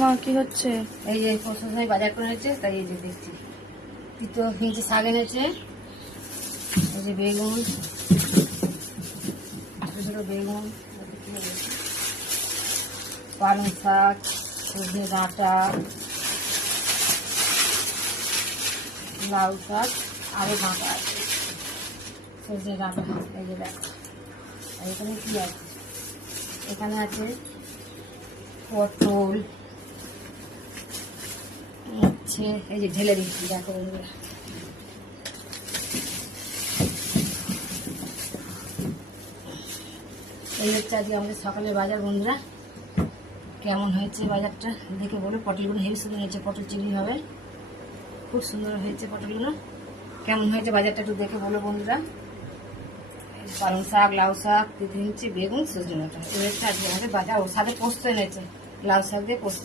মা কি হচ্ছে? এই যে সবসময় বাজার করে এনেছে, তাই এই যে দেখছি। তো নিচে শাক এনেছে, এই যে বেগুন, ছোটো ছোটো বেগুন, পালং শাক, সজনে ডাঁটা, লাউ শাক, আরও ডাঁটা আছে, সজনে ডাঁটা। এই যে দেখো, আর এখানে কী আছে? এখানে আছে পটল, হচ্ছে এই যে ঢেলে দিচ্ছি, দেখো বন্ধুরা। এই হচ্ছে আজকে আমাদের সকালের বাজার বন্ধুরা। কেমন হয়েছে বাজারটা দেখে বলো। পটলগুলো হেভি সুন্দর হয়েছে, পটল চিংড়ি হবে, খুব সুন্দর হয়েছে পটলগুলো। কেমন হয়েছে বাজারটা একটু দেখে বলো বন্ধুরা। পালং শাক, লাউ শাক, তিন ইঞ্চি বেগুন, সজনে ডাঁটা, এই হচ্ছে আজকে আমাদের বাজার। ওর সাথে পোস্ত এনেছে, লাউ শাক দিয়ে পোস্ত।